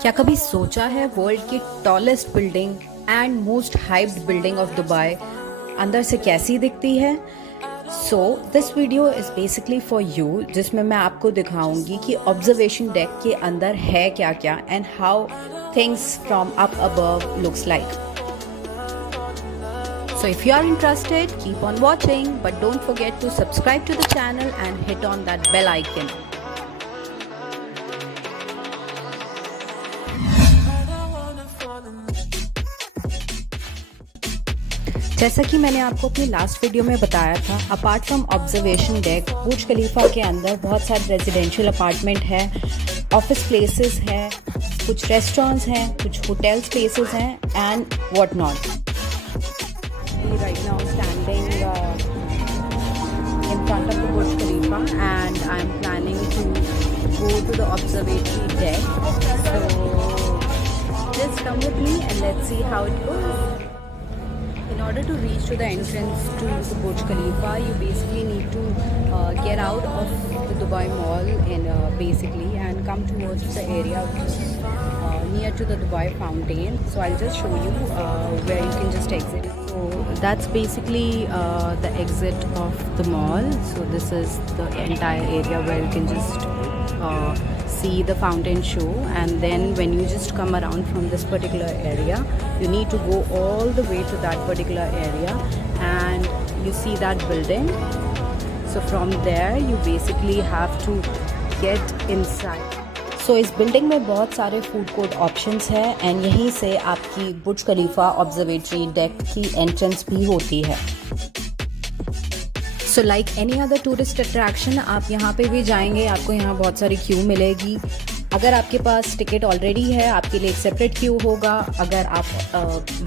क्या कभी सोचा है वर्ल्ड की tallest building and most hyped building of Dubai अंदर से कैसी दिखती है? So this video is basically for you, जिसमें मैं आपको दिखाऊंगी कि ऑब्जर्वेशन डेक के अंदर है क्या क्या and how things from up above looks like. So if you are interested, keep on watching, but don't forget to subscribe to the channel and hit on that bell icon. जैसा कि मैंने आपको अपनी लास्ट वीडियो में बताया था, apart from observation deck, बुर्ज खलीफा के अंदर बहुत सारे रेजिडेंशियल अपार्टमेंट है, ऑफिस प्लेसेस हैं, कुछ रेस्टोरेंट्स हैं, कुछ होटल स्पेसेस हैं and what not. Right now standing in front of the Burj Khalifa and I'm planning to go to the observatory deck. So just come with me and let's see how it goes. In order to reach to the entrance to the Burj Khalifa, you basically need to get out of the Dubai Mall and come towards the area which is near to the Dubai Fountain. So I'll just show you where you can just exit. So that's basically the exit of the mall. So this is the entire area where you can just see the fountain show, and then when you just come around from this particular area, you need to go all the way to that particular area and you see that building. So from there you basically have to get inside. So इस building में बहुत सारे food court options हैं and यहीं से आपकी बुर्ज खलीफा observatory deck की entrance भी होती है. So like any other tourist attraction, आप यहाँ पे भी जाएंगे, आपको यहाँ बहुत सारी क्यू मिलेगी. अगर आपके पास टिकट ऑलरेडी है, आपके लिए एक सेपरेट क्यू होगा. अगर आप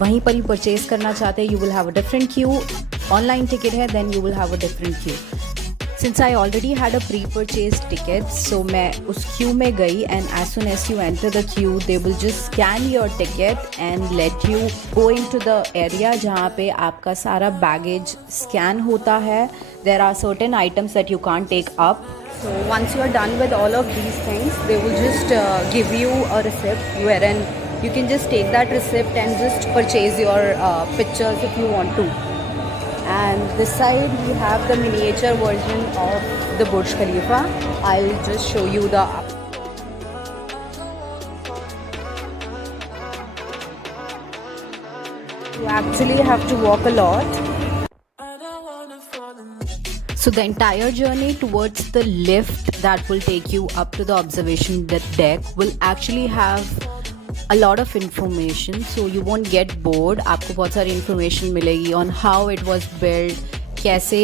वहीं पर ही परचेज करना चाहते हैं, you will have a different queue. Online ticket है, then you will have a different queue. Since I already had a pre-purchased ticket, so मैं उस queue में गई and as soon as you enter the queue, they will just scan your ticket and let you go into the area जहाँ पे आपका सारा baggage scan होता है. There are certain items that you can't take up. So once you are done with all of these things, they will just give you a receipt wherein you can just take that receipt and just purchase your pictures if you want to. And this side we have the miniature version of the Burj Khalifa. I'll just show you the You actually have to walk a lot. So the entire journey towards the lift that will take you up to the observation deck will actually have a lot of information, so you won't get bored. आपको बहुत सारी information मिलेगी on how it was built, कैसे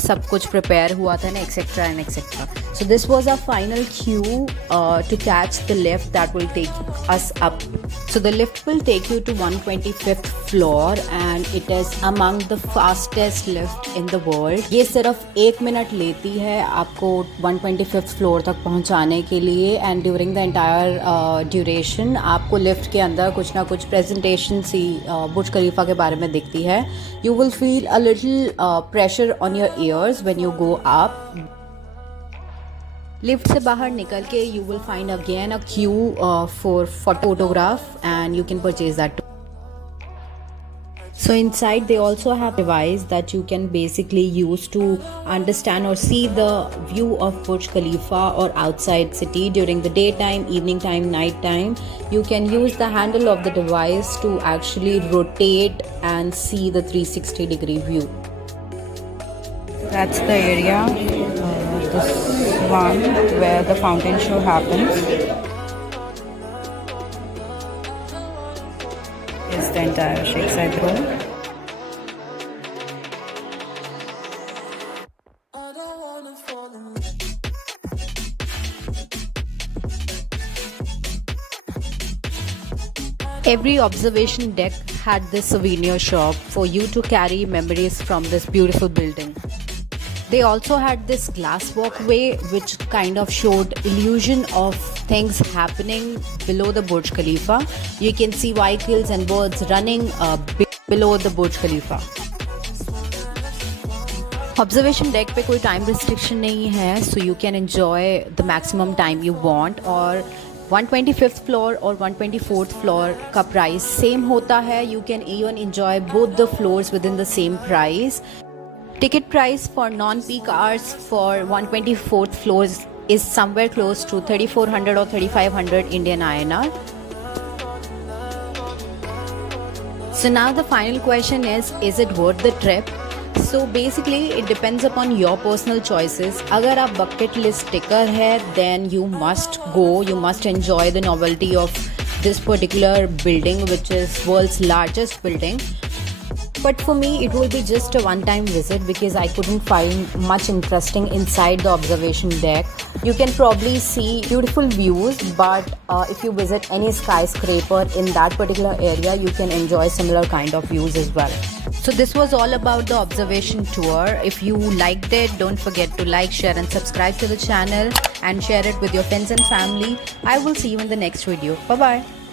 सब कुछ prepare हुआ था, etc. and etc. So this was our final queue to catch the lift that will take us up. So the lift will take you to 125th floor and it is among the fastest lift in the world. ये सिर्फ 1 minute लेती है आपको 125th floor तक पहुंचाने के लिए, and during the entire duration आपको लिफ्ट के अंदर कुछ ना कुछ presentation सी बुर्ज खलीफा के बारे में दिखती है. You will feel a little pressure on your ears when you go up. Lift से बाहर निकल के you will find again a queue for photograph and you can purchase that too. So inside they also have a device that you can basically use to understand or see the view of Burj Khalifa or outside city during the daytime, evening time, night time. You can use the handle of the device to actually rotate and see the 360-degree view. That's the area, this one where the fountain show happens. Is the entire Sheikh Zayed Road. Every observation deck had this souvenir shop for you to carry memories from this beautiful building. They also had this glass walkway which kind of showed illusion of things happening below the Burj Khalifa. You can see vehicles and birds running below the Burj Khalifa. Observation deck पे कोई time restriction नहीं है, so you can enjoy the maximum time you want. और 125th floor और 124th floor का price same होता है. You can even enjoy both the floors within the same price. Ticket price for non-peak hours for 124th floors is somewhere close to 3400 or 3500 Indian INR. So now the final question is it worth the trip? So basically it depends upon your personal choices. अगर आप bucket list ticker है, then you must go, you must enjoy the novelty of this particular building, which is world's largest building. But for me it will be just a one-time visit because I couldn't find much interesting inside the observation deck. You can probably see beautiful views, but if you visit any skyscraper in that particular area, you can enjoy similar kind of views as well. So this was all about the observation tour. If you liked it, don't forget to like, share and subscribe to the channel and share it with your friends and family. I will see you in the next video. Bye bye.